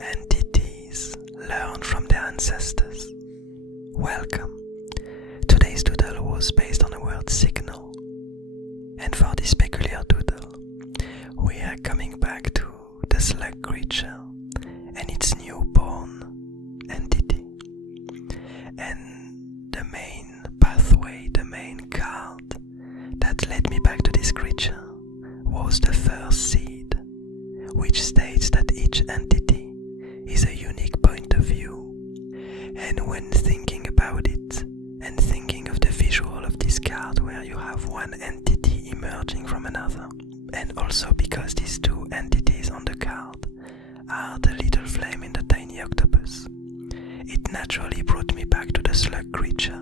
entities learn from their ancestors. Welcome. Today's doodle was based on the word signal. And for this peculiar doodle, we are coming back to the slug creature and its newborn entity. And the main pathway, the main card that led me back to this creature was the first seed, which states that each entity is a unique point of view. And when thinking about it, and thinking of the visual of this card where you have one entity emerging from another, and also because these two entities on the card are the little flame in the tiny octopus, it naturally brought me back to the slug creature,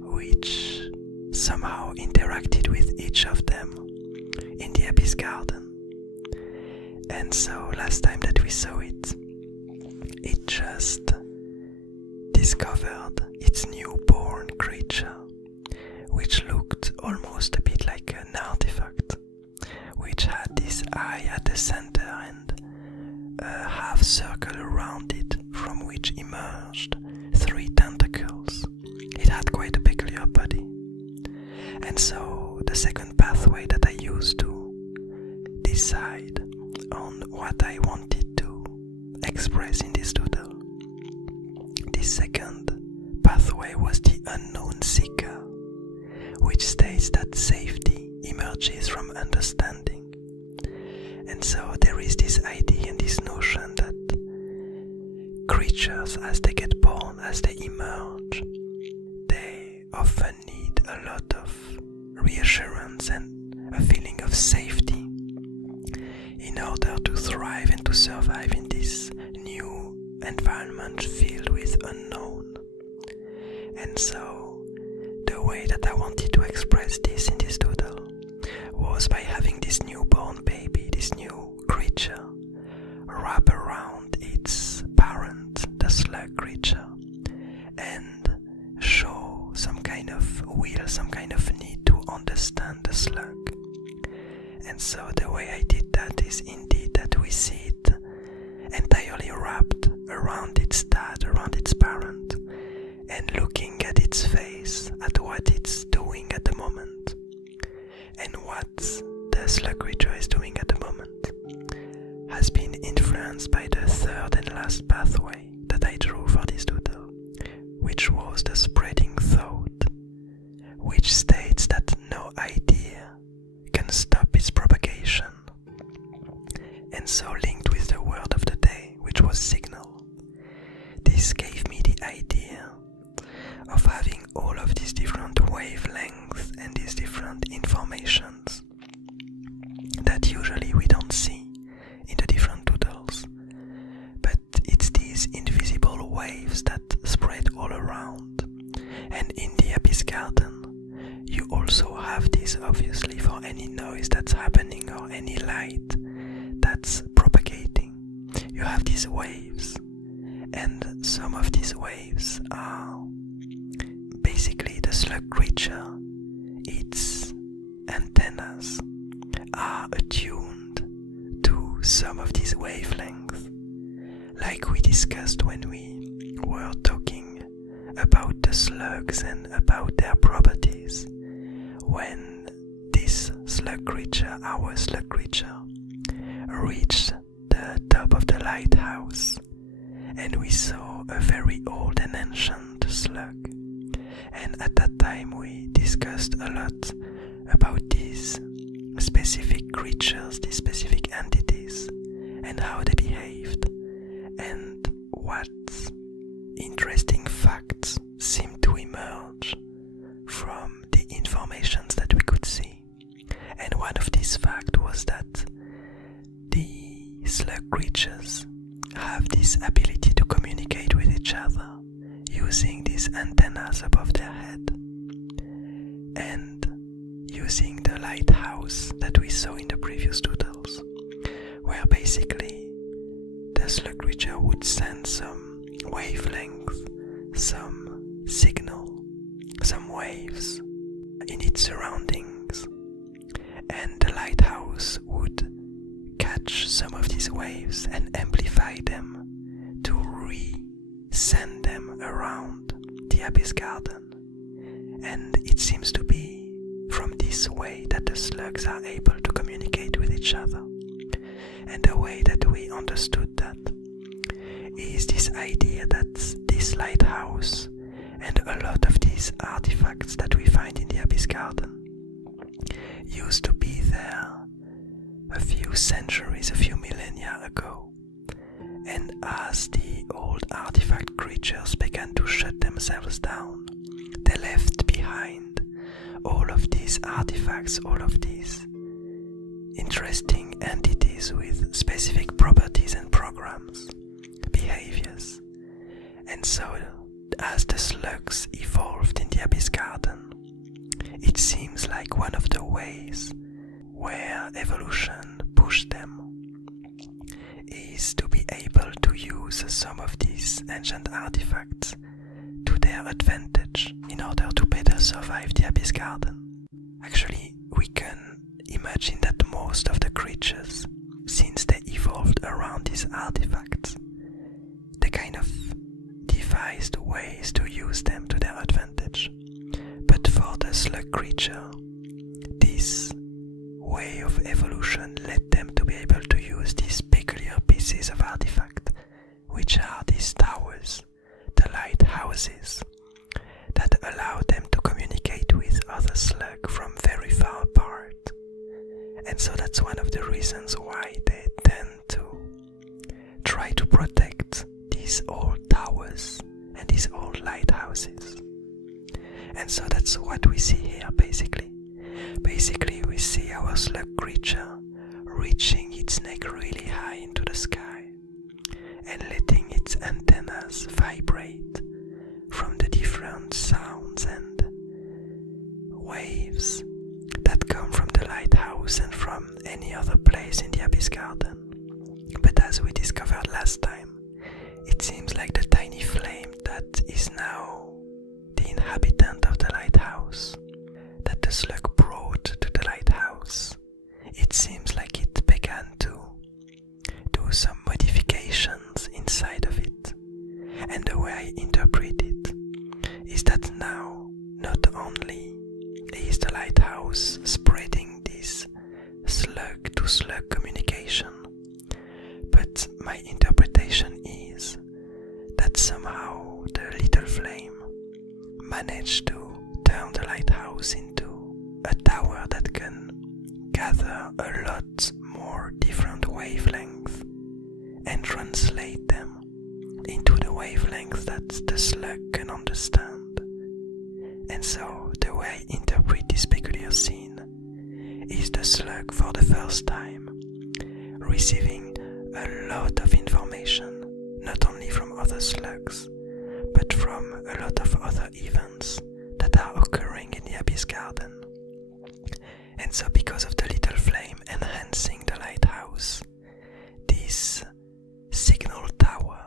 which somehow interacted with each of them in the Abyss Garden. And so last time that we saw it, it just discovered its newborn creature, which looked almost a bit like an artifact, which had this eye at the center and a half circle around it from which emerged 3 tentacles. It had quite a peculiar body. And so the second pathway that I used to decide on what I wanted to express in this doodle, this second pathway was the unknown seeker, which states that safety emerges from understanding. And so there is this idea and this notion that creatures, as they get born, as they emerge, they often need a lot of reassurance and a feeling of safety in order to thrive and to survive in this new environment filled with unknown. And so the way that I wanted to express this in this doodle was by having this newborn baby, this new creature, wrap around its parent, the slug creature, and show some kind of will, some kind of need to understand the slug. And so the way I did that is indeed that we see it entirely wrapped around its dad, around its parent, and looking at its face, at what it's doing at the moment, and what the slug creature is doing at the moment has been influenced by the third and last pathway that I drew for this doodle, which was the spreading thought, which states that no idea can stop its propagation. And so linked with the word of the day, which was signal, this gave me the idea of having all of these different wavelengths and these different informations that usually we don't see in the different doodles, but it's these invisible waves that spread all around. And in the Abyss Garden, you also have this obviously for any noise that's happening or any light that's propagating. You have these waves, and some of these waves are basically the slug creature. Its antennas are attuned to some of these wavelengths, like we discussed when we were talking about the slugs and about their properties. When this slug creature, our slug creature, reached the top of the lighthouse, and we saw a very old and ancient slug. And at that time we discussed a lot about these specific creatures, these specific entities, and how they behaved, and what interesting facts seemed to emerge from the informations that we could see. And one of these facts was that the slug creatures have this ability to communicate with each other using these antennas above their head and using the lighthouse that we saw in the previous doodles, where basically the slug creature would send some wavelength, some signal, some waves in its surroundings, and the lighthouse would catch some of these waves and amplify them Abyss Garden, and it seems to be from this way that the slugs are able to communicate with each other. And the way that we understood that is this idea that this lighthouse and a lot of these artifacts that we find in the Abyss Garden used to be there a few centuries, a few millennia ago. And as the old artifact creatures began to shut themselves down, they left behind all of these artifacts, all of these interesting entities with specific properties and programs, behaviors. And so, as the slugs evolved in the Abyss Garden, it seems like one of the ways where evolution pushed them is to be able to use some of these ancient artifacts to their advantage in order to better survive the Abyss Garden. Actually, we can imagine that most of the creatures, since they evolved around these artifacts, they kind of devised ways to use them to their advantage. But for the slug creature, this way of evolution led them to be able to use these peculiar pieces of artifact, which are these towers, the lighthouses, that allow them to communicate with other slug from very far apart. And so that's one of the reasons why they tend to try to protect these old towers and these old lighthouses. And so that's what we see here, basically. Basically, we see our slug creature reaching its neck really high into the sky and letting its antennas vibrate from the different sounds and waves that come from the lighthouse and from any other place in the Abyss Garden. But as we discovered last time, it seems like the tiny flame that is now the inhabitant of the lighthouse, that the slug brought to the lighthouse, it seems like it began to do some modifications inside of it. And the way I interpret it is that now not only is the lighthouse spreading this slug to slug communication, but my interpretation is that somehow the little flame managed to turn the lighthouse into a tower that can gather a lot more different wavelengths and translate them into the wavelength that the slug can understand. And so the way I interpret this peculiar scene is the slug for the first time receiving a lot of information, not only from other slugs, but from a lot of other events that are occurring in the Abyss Garden. And so because of the little flame enhancing the lighthouse, this signal tower,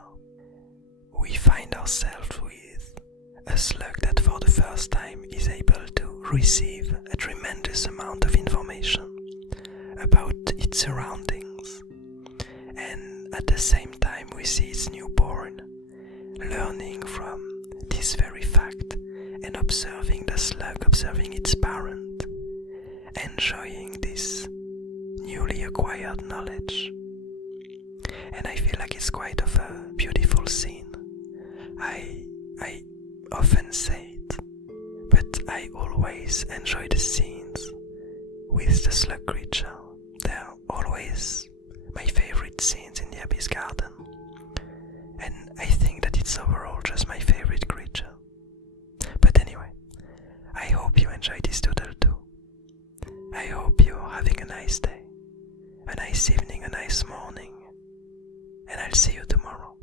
we find ourselves with a slug that for the first time is able to receive a tremendous amount of information about its surroundings. And at the same time we see its newborn learning from this very fact and observing the slug, observing its parent, enjoying this newly acquired knowledge. And I feel like it's quite of a beautiful scene. I often say it, but I always enjoy the scenes with the slug creature. They're always my favorite scenes in the Abyss Garden, and I think that it's overall just my favorite creature. But anyway, I hope you enjoyed this doodle too. I hope you're having a nice day, a nice evening, a nice morning, and I'll see you tomorrow.